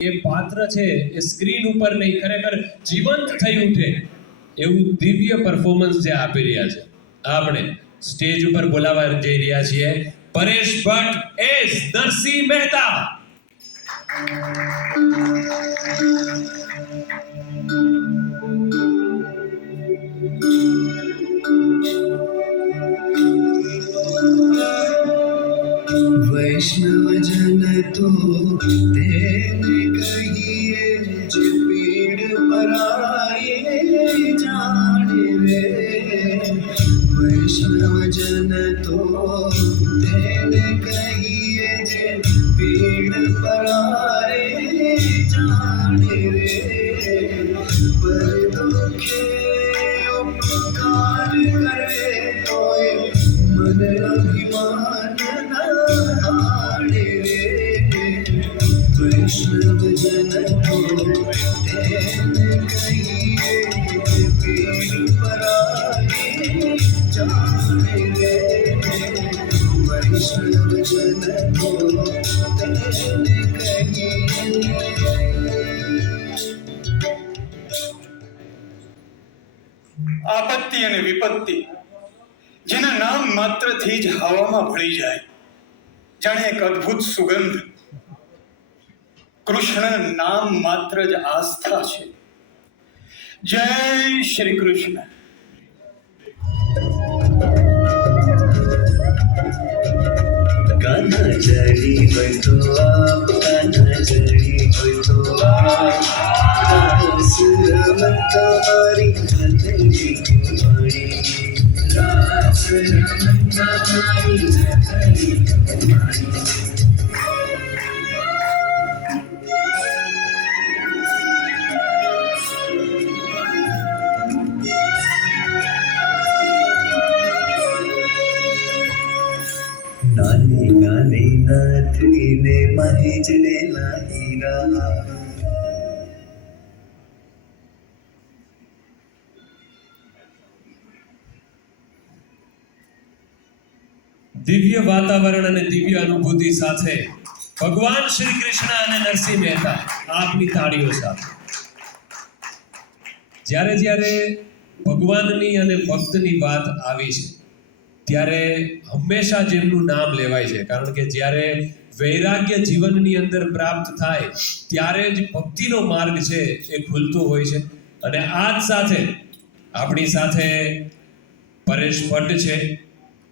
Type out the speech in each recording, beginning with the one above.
એ પાત્ર છે એ સ્ક્રીન ઉપર નહીં ખરેખર જીવંત થઈ ઉઠે એવું દિવ્ય પરફોર્મન્સ જે આપી રહ્યા છે. આપણે સ્ટેજ ઉપર બોલાવવા જઈ રહ્યા છીએ પરેશ ભટ્ટ એઝ નરસિંહ મહેતા. वैष्णवजन तो तेने कहिए जे पीड़ पराए जाने रे. वैष्णवजन तो तेने कहिए जे पीड़ पराए जाने रे. पर दुखे उपकार करे कोई मन अभिमान वैष्णव जन को तेने कहिए पीर पराए जाने रे. वैष्णव जन को तेने कहिए. આપત્તિ અને વિપત્તિ જેના નામ માત્રથી જ હવામાં ભળી જાય, જાણે એક અદ્ભુત સુગંધ. કૃષ્ણ નામ માત્ર જ આસ્થા છે. જય શ્રી કૃષ્ણ. કાના જડી હોય તો આપ, કાના જડી હોય તો આપ. રાસ રમત તમારી નથડી મારી. રાસ રમત તમારી નથડી મારી. નાની નાની નાથીને મહેજડેલા હીરા. દિવ્ય વાતાવરણ અને દિવ્ય અનુભૂતિ સાથે ભગવાન શ્રી કૃષ્ણ અને નરસિંહ મહેતા આપની તાળીઓ સાથે. જ્યારે જ્યારે ભગવાનની અને ભક્તની વાત આવી છે ત્યારે હંમેશા જેમનું નામ લેવાય છે, કારણ કે જ્યારે વૈરાગ્ય જીવનની અંદર પ્રાપ્ત થાય ત્યારે જ ભક્તિનો માર્ગ છે એ ખુલતો હોય છે. અને આ જ સાથે આપણી સાથે પરેશ ભટ્ટ છે,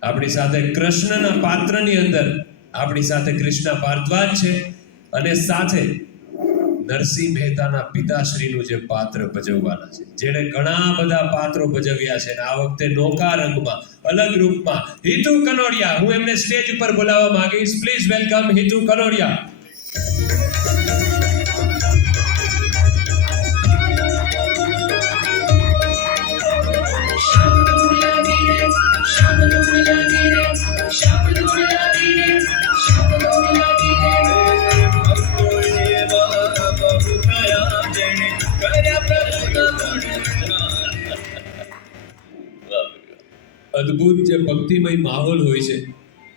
આપણી સાથે કૃષ્ણના પાત્રની અંદર આપણી સાથે કૃષ્ણ ભારદ્વાજ છે, અને સાથે નરસિંહ મહેતાના પિતાશ્રીનું જે પાત્ર ભજવવાના છે, જેણે ઘણા બધા પાત્રો ભજવ્યા છે. આ વખતે નોકા રંગમાં અલગ રૂપમાં હિતુ કનોડિયા, હું એમને સ્ટેજ ઉપર બોલાવવા માંગીશ. Please welcome Hitu Kanodia. અદ્ભુત જે ભક્તિમય માહોલ હોય છે.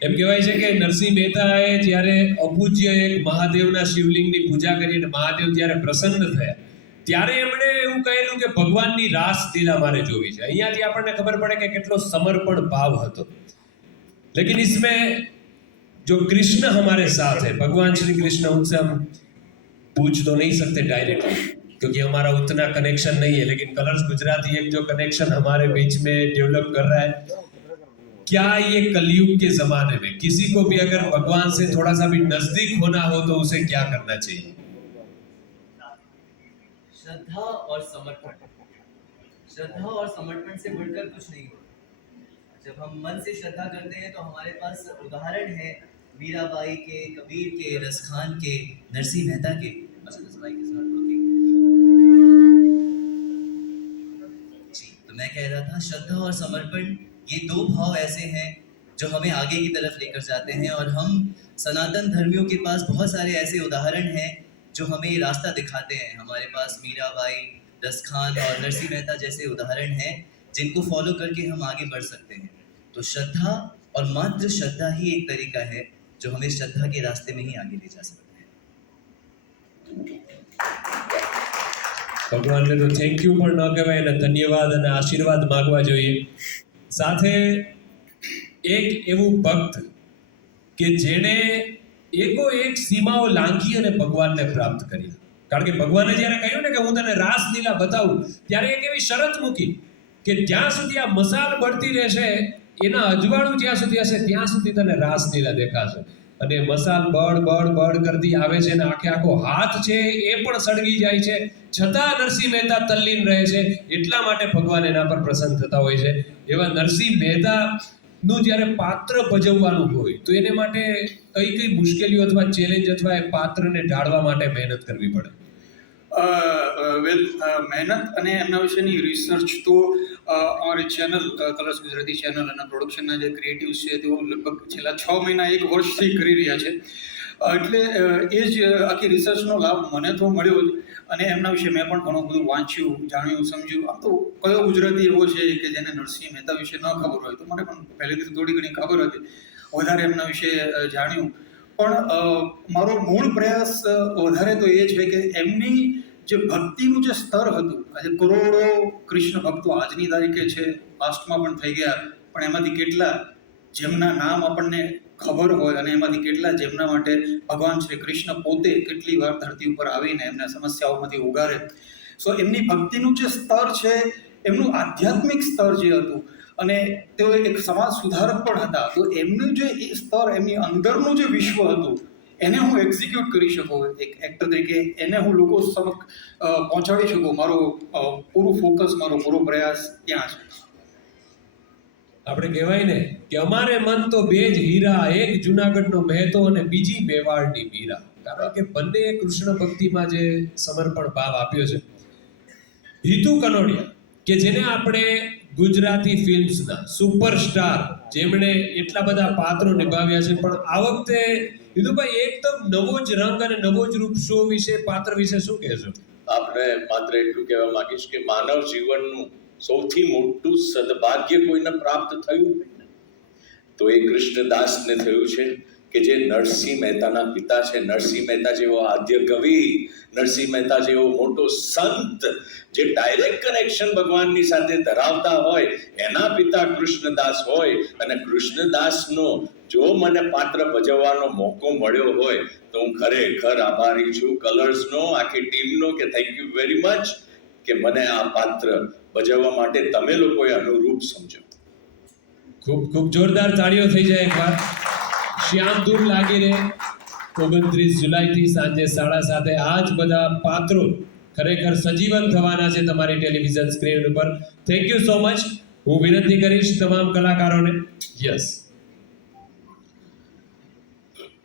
એમ કહેવાય છે કે નરસિંહ મહેતાએ જ્યારે અપૂજ્ય એક મહાદેવના શિવલિંગની પૂજા કરી અને મહાદેવ જ્યારે પ્રસન્ન થયા ત્યારે એમણે એવું કહેલું કે ભગવાનની રાસ લીલા મારે જોવી છે. અહીંયાથી આપણને ખબર પડે કે કેટલો સમર્પણ ભાવ હતો. लेकिन इसमें जो कृष्ण हमारे साथ है, भगवान श्री कृष्ण, उनसे हम पूछ तो नहीं सकते डायरेक्टली क्योंकि हमारा उतना कनेक्शन नहीं है, लेकिन कलर्स गुजराती एक जो कनेक्शन हमारे बीच में डेवलप कर रहा है. क्या ये कलयुग के जमाने में किसी को भी अगर भगवान से थोड़ा सा भी नजदीक होना हो तो उसे क्या करना चाहिए? श्रद्धा और समर्पण. श्रद्धा और समर्पण से बढ़कर कुछ नहीं होता. जब हम मन से श्रद्धा करते हैं तो हमारे पास उदाहरण है मीराबाई के, कबीर के, रसखान के, नरसिंह मेहता के. जी, तो मैं कह रहा था श्रद्धा और समर्पण ये दो भाव ऐसे हैं जो हमें आगे की तरफ लेकर जाते हैं. और हम सनातन धर्मियों के पास बहुत सारे ऐसे उदाहरण हैं जो हमें ये रास्ता दिखाते हैं. हमारे पास मीराबाई, रसखान और नरसिंह मेहता जैसे उदाहरण हैं जिनको फॉलो करके हम आगे बढ़ सकते हैं. तो श्रद्धा और मात्र श्रद्धा ही एक तरीका है जो हमें श्रद्धा के रास्ते में ही आगे ले जा सकते हैं. ભગવાનને તો થેન્ક યુ પણ ન કહેવાય, અને ધન્યવાદ અને આશીર્વાદ માગવા જોઈએ. સાથે એક એવું ભક્ત કે જેણે એકોએક સીમાઓ લાંઘી અને ભગવાનને પ્રાપ્ત કરી. કારણ કે ભગવાને જ્યારે કહ્યું ને કે હું તને રાસલીલા બતાવું, ત્યારે એક એવી શરત મૂકી કે જ્યાં સુધી આ મસાલ બળતી રહેશે, એના અજવાળું જ્યાં સુધી હશે ત્યાં સુધી તને રાસલીલા દેખાશે. અને મસાલ બળ કરતી આવે છે અને આખો હાથ છે એ પણ સળગી જાય છે, છતાં નરસિંહ મહેતા તલ્લીન રહે છે. એટલા માટે ભગવાન એના પર પ્રસન્ન થતા હોય છે. એવા નરસિંહ મહેતાનું જ્યારે પાત્ર ભજવવાનું હોય તો એને માટે કઈ મુશ્કેલીઓ અથવા ચેલેન્જ અથવા એ પાત્રને ઢાળવા માટે મહેનત કરવી પડે? મહેનત અને એમના વિશેની રિસર્ચ તો અમારી ચેનલ કલર્સ ગુજરાતી ચેનલ અને પ્રોડક્શનના જે ક્રિએટિવ્સ છે તેઓ લગભગ છેલ્લા 6 મહિના 1 વર્ષથી કરી રહ્યા છે. એટલે એ જ આખી રિસર્ચનો લાભ મને તો મળ્યો જ. અને એમના વિશે મેં પણ ઘણું બધું વાંચ્યું, જાણ્યું, સમજ્યું. આમ તો કયો ગુજરાતી એવો છે કે જેને નરસિંહ મહેતા વિશે ન ખબર હોય? તો મને પણ પહેલેથી થોડી ઘણી ખબર હતી, વધારે એમના વિશે જાણ્યું. પણ મારો મૂળ પ્રયાસ વધારે તો એ છે કે એમની જે ભક્તિનું જે સ્તર હતું, આજે કરોડો કૃષ્ણ ભક્તો આજની તારીખે છે, પાસ્ટમાં પણ થઈ ગયા, પણ એમાંથી કેટલા જેમના નામ આપણને ખબર હોય અને એમાંથી કેટલા જેમના માટે ભગવાન શ્રી કૃષ્ણ પોતે કેટલી વાર ધરતી ઉપર આવીને એમને સમસ્યાઓમાંથી ઉગારે. સો એમની ભક્તિનું જે સ્તર છે, એમનું આધ્યાત્મિક સ્તર જે હતું, અને તેઓ એક સમાજ સુધારક પણ હતા. તો એમનું જે એ સ્તર, એમની અંદરનું જે વિશ્વ હતું, એને હું એક્ઝિક્યુટ કરી શકું એક એક્ટર તરીકે, એને હું લોકો સમક્ષ પહોંચાડી શકું. મારો પૂરું ફોકસ, મારો પૂરો પ્રયાસ ત્યાં છે. આપણે કહેવાય ને કે અમારે મન તો બે જ હીરા, એક જુનાગઢનો મહેતો અને બીજી મેવાડની મીરા. કારણ કે બંને કૃષ્ણ ભક્તિમાં જે સમર્પણ ભાવ આપ્યો છે. હિતુ કનોડિયા કે જેને આપણે ગુજરાતી ફિલ્મ્સના સુપરસ્ટાર, જેમણે એટલા બધા પાત્રો નિભાવ્યા છે, પણ આ વખતે હિતુભાઈ એકદમ નવો જ રંગ અને નવો જ રૂપ શો વિશે, પાત્ર વિશે શું કહેશો? આપણે માત્ર એટલું કહેવા માંગીશ કે માનવ જીવનનું સૌથી મોટું સદભાગ્ય કોઈને પ્રાપ્ત થયું તો એ કૃષ્ણદાસને થયું છે કે જે નરસિંહ મહેતાના પિતા છે. નરસિંહ મહેતા જેવો આદ્ય કવિ, નરસિંહ મહેતા જેવો મોટો સંત, જે ડાયરેક્ટ કનેક્શન ભગવાનની સાથે ધરાવતા હોય, એના પિતા કૃષ્ણદાસ હોય. અને કૃષ્ણદાસનો જો મને પાત્ર ભજવવાનો મોકો મળ્યો હોય તો હું ખરેખર આભારી છું કલર્સનો, આખી ટીમનો, કે થેન્ક યુ વેરી મચ કે મને આ પાત્ર ભજવવા માટે તમે લોકોએ અનુરૂપ સમજો. ખૂબ ખૂબ જોરદાર તાળીઓ થઈ જાય એકવાર. શ્યામ ધૂન લાગી રહે. 29 જુલાઈથી સાંજે 7:30 આ જ બધા પાત્રો ખરેખર સજીવન થવાના છે તમારી ટેલિવિઝન સ્ક્રીન ઉપર. Thank you so much. હું વિનંતી કરીશ તમામ કલાકારોને. યસ.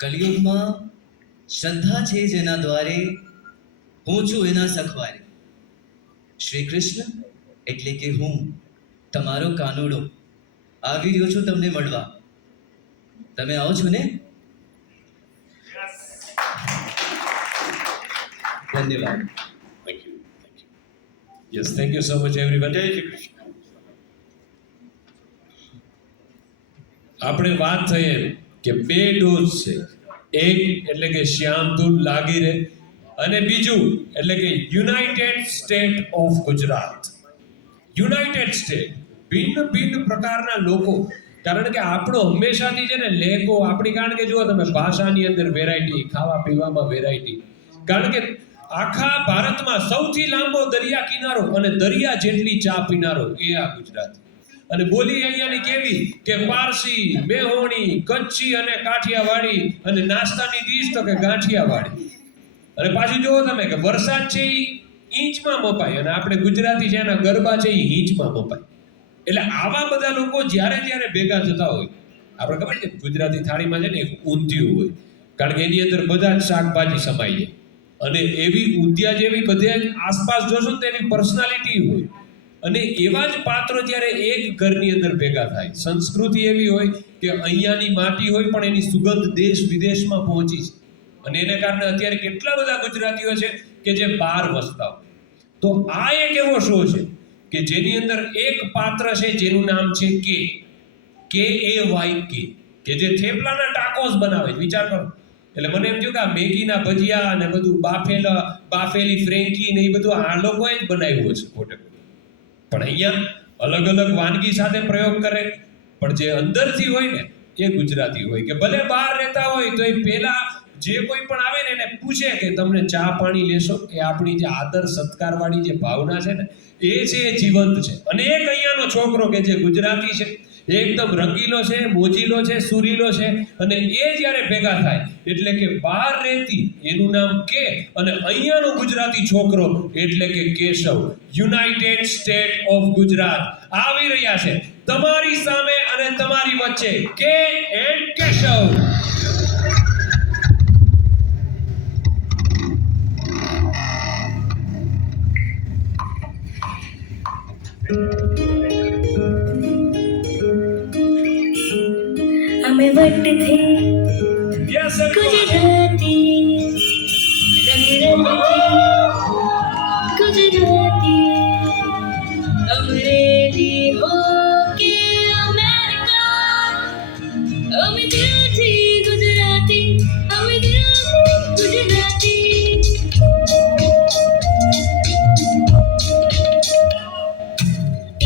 કલિયુગમાં શ્રદ્ધા છે જેના દ્વારે, હું છું એના સખવારે. શ્રી કૃષ્ણ એટલે કે હું તમારો કાનુડો આવી રહ્યો છું તમને મળવા. તમે આવો છો ને? ધન્યવાદ. Thank you. Yes, thank you so much everyone. જય શ્રી કૃષ્ણ. આપણે વાત થઈ એમ કે 2 ડોઝ છે. એક એટલે કે શ્યામ ધૂન લાગી રહે, અને બીજું એટલે કે United State of Gujarat. United state, ભિન્ન પ્રકારના લોકો. કારણ કે આપણો હંમેશાથી છે ને લેકો આપણી, કારણ કે જુઓ તમે ભાષાની અંદર વેરાયટી, ખાવા પીવામાં વેરાયટી. કારણ કે આખા ભારતમાં સૌથી લાંબો દરિયા કિનારો અને દરિયા જેટલી ચા પીનારો એ આ ગુજરાતી. અને બોલી અહીંયાની કેવી કે પારસી, મેહોણી, કચ્છી અને કાઠિયાવાડી. અને નાસ્તાની ડીશ તો કે ગાંઠિયાવાડી. અને પાછું જુઓ તમે કે વરસાદ છે એ ઇંચમાં મપાય, અને આપણે ગુજરાતી છે એના ગરબા છે એ ઇંચમાં મપાય. એટલે આવા બધા લોકો જ્યારે ભેગા થતા હોય, આપણે ખબર છે ગુજરાતી થાળીમાં છે ને એક ઊંધિયું હોય, કારણ કે એની અંદર બધા જ શાકભાજી સમાઈ જાય. અને એવી ઊંધિયા જેવી બધે આસપાસ જોશો ને તેની પર્સનાલિટી હોય. અને એવા જ પાત્રો જ્યારે એક ઘરની અંદર ભેગા થાય, સંસ્કૃતિ એવી હોય કે અહીંયાની માટી હોય પણ એની સુગંધ દેશ વિદેશમાં પહોંચી છે. અને એને કારણે અત્યારે કેટલા બધા ગુજરાતીઓ છે કે જે બહાર વસતા હોય. તો આ એક એવો શો છે કે જેની અંદર એક પાત્ર છે જેનું નામ છે KAYK, કે જે થેપલાના ટાકોસ બનાવે. વિચાર કરો, એટલે મને એમ થયું કે આ મેગીના ભજીયા અને બધું બાફેલી ફ્રેન્કી ને એ બધું આ લોકોએ જ બનાવ્યું હશે પોતે. પણ અહીંયા અલગ અલગ વાનગી સાથે પ્રયોગ કરે, પણ જે અંદરથી હોય ને એ ગુજરાતી હોય. કે ભલે બહાર રહેતા હોય તો એ પહેલા જે કોઈ પણ આવે ને એને પૂછે કે તમને ચા પાણી લેશો. એ આપણી જે આદર સત્કારવાળી જે ભાવના છે ને એ છે, એ જીવંત છે. અને એક અહીંયાનો છોકરો કે જે ગુજરાતી છે, એકદમ રંગીલો છે, મોજીલો છે, સુરીલો છે, અને એ જ્યારે ભેગા થાય એટલે કે બહાર રહેતી એનું નામ કે, અને અહીંયાનો ગુજરાતી છોકરો એટલે કે Keshav. United State of Gujarat આવી રહ્યા છે તમારી સામે અને તમારી વચ્ચે, કે એન્ડ કેશવ. हमें वट थे Yes, गुजराती रंग गुजराती अमरेली हो के अमेरिका हमें दिल थी गुजराती हमें दिल थी गुजराती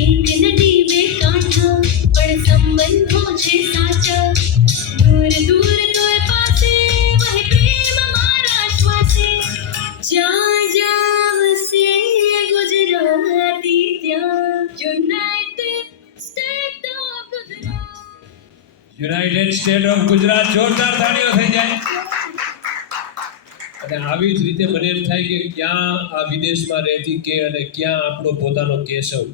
एक नदी में कांठा पर संबंधों છે સાચા दूर दूर तो पासे वही प्रेम हमारा श्वासे जहाँ जहाँ से गुजराती ત્યાં United State of Gujarat. United State of Gujarat. જોરદાર તાળીઓ થઈ જાય. અને આવી જ રીતે મને એમ થાય કે ક્યાં આ વિદેશમાં રહેતી કે અને ક્યાં આપણો પોતાનો કેશવ.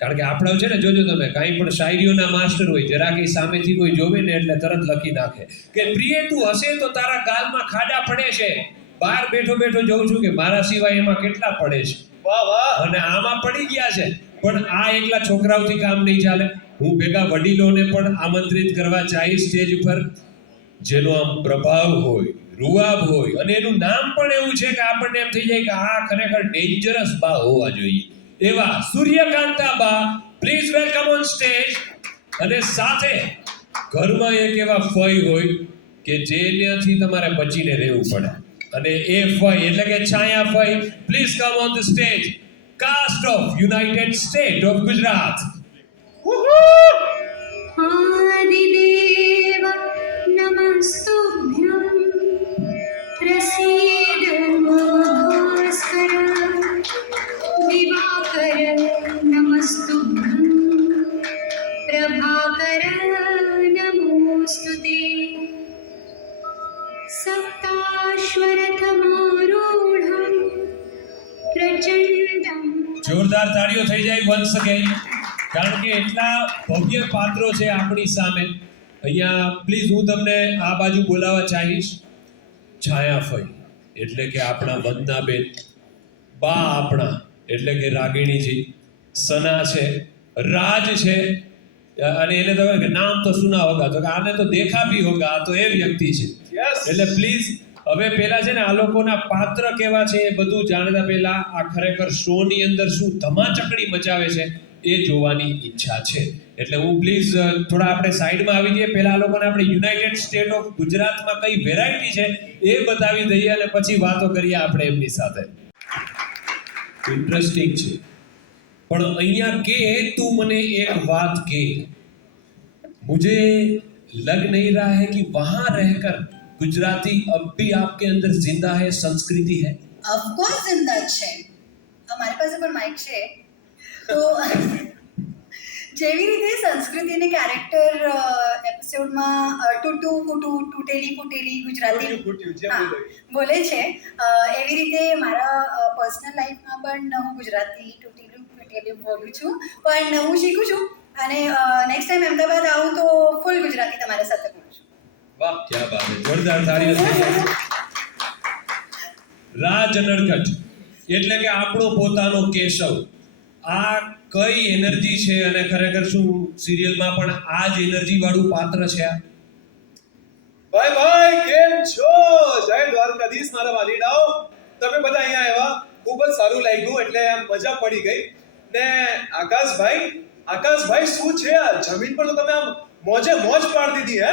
કારણ કે આપણો છે ને, જોજો તમે કાંઈ પણ શાયરીઓના માસ્ટર હોય, જરા કંઈ સામેથી કોઈ જોવે ને એટલે તરત લખી નાખે કે પ્રિય તું હશે તો તારા ગાલમાં ખાડા પડે છે. બહાર બેઠો બેઠો જોઉં છું કે મારા સિવાય એમાં કેટલા પડે છે. વાહ વાહ. અને આમાં પડી ગયા છે. પણ આ એકલા છોકરાઓથી કામ નહીં ચાલે. હું ભેગા વડીલોને પણ આમંત્રિત કરવા ચાહીશ સ્ટેજ ઉપર, જેનો આમ પ્રભાવ હોય, રૂઆબ હોય, અને એનું નામ પણ એવું છે કે આપણને એમ થઈ જાય કે આ ખરેખર ડેન્જરસ બા હોવા જોઈએ. એવા સૂર્યકાંતા બા, પ્લીઝ વેલકમ ઓન સ્ટેજ. અને સાથે ઘરમાં એક એવા ફઈ હોય કે જેનાથી તમારે બચીને રહેવું પડે, અને એ ફઈ એટલે કે છાયા ફઈ. Please come on the stage. Cast of United State of Gujarat. आदिदेव नमस्तुभ्यं प्रसीद भास्कर दिवाकर नमस्तुभ्यं प्रभाकर नमोस्तुते सप्ताश्वरथमारूढं प्रचण्डं. જોરદાર તાળીઓ થઈ જાય વન્સ અગેન. કારણ કે એટલા ભવ્ય પાત્રો છે આપણી સામે. અહીંયા પ્લીઝ હું તમને આ બાજુ બોલાવવા ચાહીશ. છાયાફઈ એટલે કે આપણા વંદનાબેન, બા આપણા એટલે કે રાગિણીજી, સના છે, રાજ છે, અને એને તો કે નામ તો સુના હોગા, તો કે આને તો દેખા ભી હોગા, આ તો એ વ્યક્તિ છે. એટલે પ્લીઝ હવે પહેલા છે ને આ લોકોના પાત્ર કેવા છે એ બધું જાણતા પહેલા આ ખરેખર શોની અંદર શું ધમાચકડી મચાવે છે એ જોવાની ઈચ્છા છે. એટલે હું પ્લીઝ થોડા આપણે સાઈડમાં આવી જઈએ. પહેલા આ લોકોને આપણે યુનાઇટેડ સ્ટેટ ઓફ ગુજરાતમાં કઈ વેરાયટી છે એ બતાવી દઈએ, અને પછી વાતો કરીએ આપણે એમની સાથે. ઇન્ટરેસ્ટિંગ છે. પણ અહીંયા કે તું મને એક વાત કે, मुझे लग नहीं रहा है कि वहां रहकर गुजराती अब भी आपके अंदर जिंदा है, संस्कृति है. ઓફકોર્સ જિંદા જ છે. અમારી પાસે પણ માઇક છે. તો જેવી રીતે સંસ્કૃતિને કેરેક્ટર એપિસોડમાં ટૂટુ ફૂટુ તૂટેલી ફૂટેલી ગુજરાતી બોલે છે, એવી રીતે મારા પર્સનલ લાઈફમાં પણ હું ગુજરાતી તૂટેલું ફૂટેલું બોલું છું. પણ હું શીખું છું, અને નેક્સ્ટ ટાઈમ અમદાવાદ આવું તો ફૂલ ગુજરાતી તમારા સાથે બોલું છું. વાહ, ક્યા બાત है. જોરદાર તાળીઓ થઈ જાય. રાજ નડકટ એટલે કે આપણો પોતાનો કેશવ. આ કઈ એનર્જી છે, અને ખરેખર શું સિરિયલમાં પણ આ જ એનર્જી વાળું પાત્ર છે આ? ભાઈ ભાઈ કેમ છો? જય દ્વારકાધીશ મારા વાલીડાઓ. તમે બધા અહીંયા આવ્યા, ખૂબ જ સારું લાગ્યું, એટલે આમ મજા પડી ગઈ. ને આકાશભાઈ શું છે આ જમીન પર તો તમે આમ મોજે મોજ પાડી દીધી હે?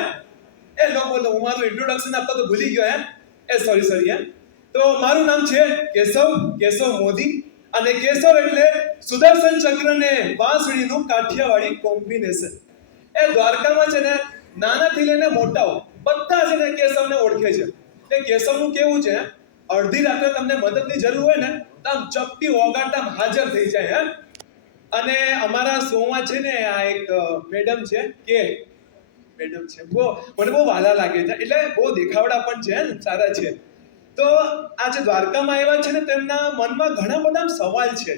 એ લો બોલો, હું મારું ઇન્ટ્રોડક્શન આપતા તો ભૂલી ગયો સોરી તો મારું નામ છે કેશવ મોદી, અને કેશવ એટલે સુદર્શન ચક્ર ને વાંસળીનું કાઠિયાવાડી કોમ્બિનેશન. એ દ્વારકામાં છે ને નાનાથી લઈને મોટાઓ બધા છે ને કેશવને ઓળખે છે. એ કેશવનું કેવું છે, અડધી રાત્રે તમને મદદની જરૂર હોય ને તો આમ ચપટી વગાડતા આમ હાજર થઈ જાય. અને અમારા શોમાં છે ને આ એક મેડમ છે મને બહુ વાલા લાગે છે, એટલે બહુ દેખાવડા પણ છે, સારા છે. તો આ જે દ્વારકામાં આવ્યા છે ને તેમના મનમાં ઘણા બધા સવાલ છે,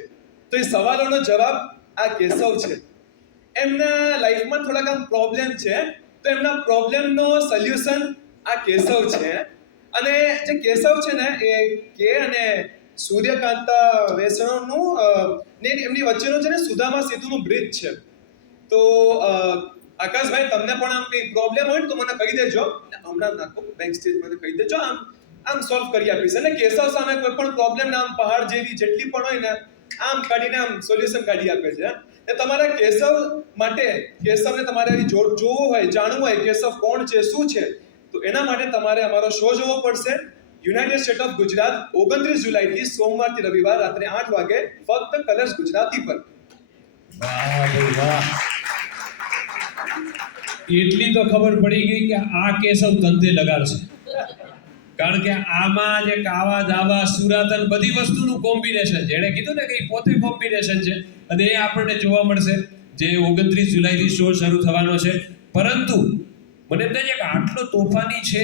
તો એ સવાલોનો જવાબ આ કેશવ છે. એમના લાઈફમાં થોડાક આમ પ્રોબ્લેમ છે, તો એમના પ્રોબ્લેમનો સોલ્યુશન આ કેશવ છે. અને જે કેશવ છે ને એ કે અને સૂર્યકાંતા વેસણનું ને એમની વચ્ચેનો છે ને સુદામા સેતુનું બ્રિજ છે. તો આકાશભાઈ, તમને પણ આમ કંઈ પ્રોબ્લેમ હોય ને તો મને કહી દેજો, હમણાં નાખો બેક સ્ટેજ મને કહી દેજો, આમ સોલ્વ કરી આપીશ. અને કેશવ સામે કોઈ પણ પ્રોબ્લેમ ને આમ પહાડ જેવી જેટલી પણ હોય ને આમ કાઢીને આમ સોલ્યુશન કાઢી આપે છે. ને તમારા કેશવને તમારે જોવું હોય, જાણવું હોય કેશવ કોણ છે, શું છે, તો એના માટે તમારે અમારો શો જોવો પડશે. યુનાઇટેડ સ્ટેટ ઓફ ગુજરાત 29 જુલાઈથી સોમવારથી રવિવાર રાત્રે 8 વાગે ફક્ત કલર્સ ગુજરાતી પર. વાહ ભાઈ વાહ, એટલી તો ખબર પડી ગઈ કે આ કેશવ ધંધે લગાડશે, કારણ કે આમાં જે કાવા દાવા સુરાતન બધી વસ્તુનું કોમ્બિનેશન છે. એણે કીધું ને કે પોતે કોમ્બિનેશન છે, અને એ આપણને જોવા મળશે જે 29 જુલાઈથી શો શરૂ થવાનો છે. પરંતુ મને એમ થાય છે કે આટલો તોફાની છે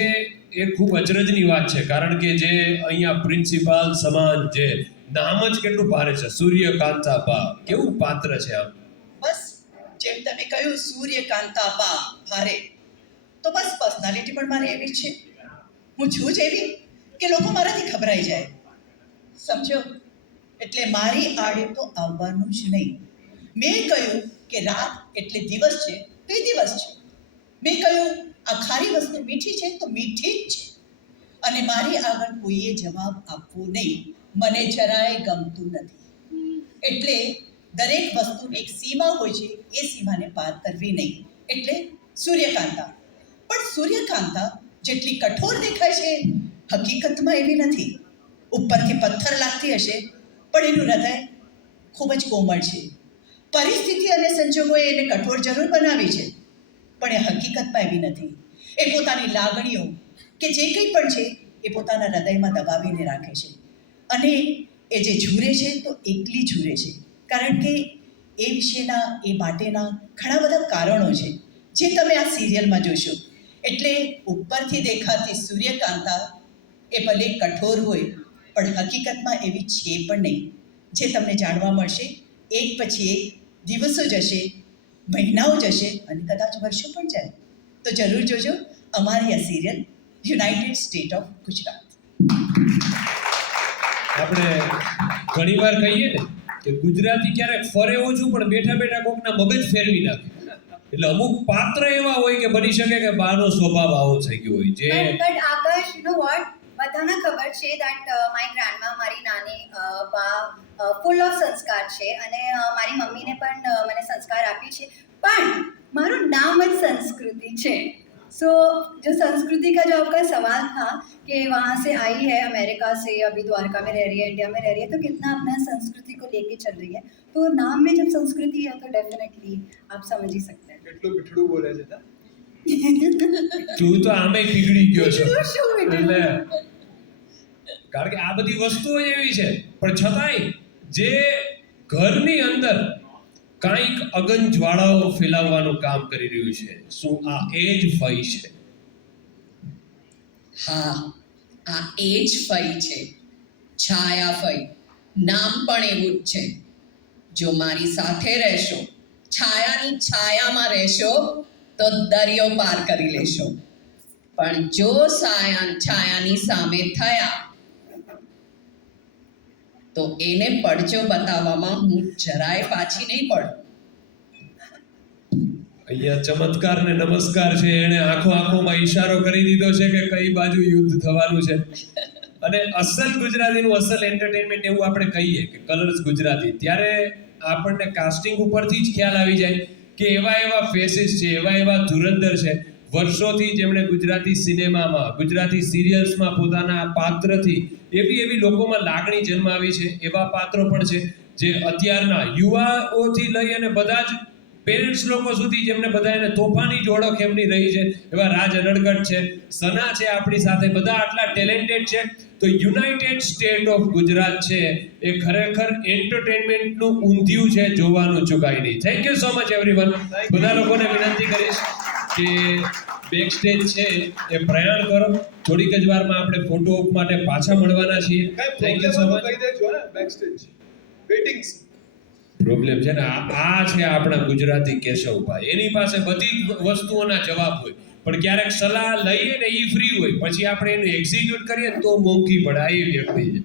એ ખૂબ અચરજની વાત છે, કારણ કે જે અહીંયા પ્રિન્સિપાલ સમાન જે નામ જ કેટલું ભારે છે, સૂર્યકાંતા, કેવું પાત્ર છે આમ. બસ જેમ તમે કહ્યું સૂર્યકાંતા ભારે, તો બસ પર્સનાલિટી પણ મારી એવી છે. હું છું જ એવી કે લોકો મારાથી ખબરાઈ જાય, સમજો. એટલે મારી આડે તો આવવાનું જ નહીં. મેં કહ્યું કે રાત એટલે દિવસ છે તો એ દિવસ છે. મેં કહ્યું આ ખારી વસ્તુ મીઠી છે તો મીઠી જ છે. અને મારી આગળ કોઈએ જવાબ આપવો નહીં, મને જરાય ગમતું નથી. એટલે દરેક વસ્તુની એક સીમા હોય છે, એ સીમાને પાર કરવી નહીં. એટલે સૂર્યકાંતા. પણ સૂર્યકાંતા જેટલી કઠોર દેખાય છે હકીકતમાં એવી નથી. ઉપરથી પથ્થર લાગતી હશે પણ એનું હૃદય ખૂબ જ કોમળ છે. પરિસ્થિતિ અને સંજોગોએ એને કઠોર જરૂર બનાવી છે, પણ એ હકીકતમાં એવી નથી. એ પોતાની લાગણીઓ કે જે કંઈ પણ છે એ પોતાના હૃદયમાં દબાવીને રાખે છે. અને એ જે ઝૂરે છે તો એકલી ઝૂરે છે, કારણ કે એ વિશેના એ માટેના ઘણા બધા કારણો છે જે તમે આ સિરિયલમાં જોશો. એટલે ઉપરથી દેખાતી સૂર્યકાંતા એ ભલે કઠોર હોય પણ હકીકતમાં એવી છે પણ નહીં, જે તમને જાણવા મળશે. એક પછી એક દિવસો જશે, મહિનાઓ જશે અને કદાચ વર્ષો પણ જાય. તો જરૂર જોજો અમારી આ serial United State of Gujarat. આપણે ઘણીવાર કહીએ ને કે ગુજરાતી ક્યારેક ફરે ઓછું પણ બેઠા બેઠા કોકના મગજ ફેરવી નાખે. એટલે અમુક પાત્ર એવા હોય કે બની શકે કે બાનો સ્વભાવ આવો થઈ ગયો હોય જે But Akash, you know what? બધાને ખબર છે that my grandma, મારી નાની બા ફૂલ ઓફ સંસ્કાર છે, અને મારી મમ્મીને પણ મને સંસ્કાર આપી છે. પણ મારું નામ જ સંસ્કૃતિ છે. सो जो संस्कृति का जो आपका सवाल था कि वहाँ से आई है अमेरिका से, अभी द्वारका में रह रही है, इंडिया में रह रही है, तो कितना अपना संस्कृति को लेके चल रही है. तो नाम में जब संस्कृति है तो डेफिनेटली आप समझ ही सकते हैं. કેટલું મીઠડું બોલે છે તા. તું તો આમે પીગળી ગયો છો. શું મીઠું? એટલે કારણ કે આ બધી વસ્તુઓ એવી છે, પણ છતાંય જે ઘરની અંદર કાંઈક અગન જ્વાળાઓ ફેલાવવાનું કામ કરી રહ્યું છે, શું આ એ જ ફઈ છે? હા, આ એ જ ફઈ છે, છાયા ફઈ. નામ પણ એવું જ છે. જો મારી સાથે રહેશો, છાયાની છાયામાં રહેશો તો દરિયો પાર કરી લેશો. પણ જો છાયાની સામે થયા તો એને પડચો બતાવવામાં હું જરાય પાછી નહીં પડું. અહીંયા ચમત્કાર ને નમસ્કાર છે, એને આંખોમાં ઈશારો કરી દીધો છે કે કઈ બાજુ યુદ્ધ થવાનું છે. અને અસલ ગુજરાતીનું અસલ એન્ટરટેનમેન્ટ એવું આપણે કહીએ કે કલર્સ ગુજરાતી, ત્યારે આપણને કાસ્ટિંગ ઉપરથી જ ખ્યાલ આવી જાય કે એવા ફેસીસ છે, એવા ધુરંધર છે, વર્ષોથી જેમણે ગુજરાતી સિનેમામાં, ગુજરાતી સિરિયલ્સમાં પોતાના પાત્રથી એવી લોકોમાં લાગણી જન્માવી છે. એવા પાત્રો પણ છે જે અત્યારના યુવાઓથી લઈ અને બધા જ પેરેન્ટ્સ લોકો સુધી જેમને બધા એને તોફાની જ ઓળખ એમની રહી છે. એવા રાજ અનડગઢ છે, સના છે આપણી સાથે, બધા આટલા ટેલેન્ટેડ છે. તો યુનાઇટેડ સ્ટેટ ઓફ ગુજરાત છે એ ખરેખર એન્ટરટેનમેન્ટનું ઊંધિયું છે, જોવાનું ચૂકાય નહીં. Thank you so much everyone. બધા લોકોને વિનંતી કરીશ કે બેક સ્ટેજ છે એ પ્રયાણ કરો. થોડીક જ વારમાં આપણે ફોટો ઓપ માટે પાછા મળવાના છીએ. Thank you so much. કહી દેજો ને બેકસ્ટેજ વેઇટિંગ. પ્રોબ્લેમ છે ને આ છે આપણા ગુજરાતી કેશવભાઈ. એની પાસે બધી વસ્તુઓના જવાબ હોય, પણ ક્યારેક સલાહ લઈએ ને એ ફ્રી હોય, પછી આપણે એનું એક્ઝિક્યુટ કરીએ તો મોંઘી પડે. આ એ વ્યક્તિ છે.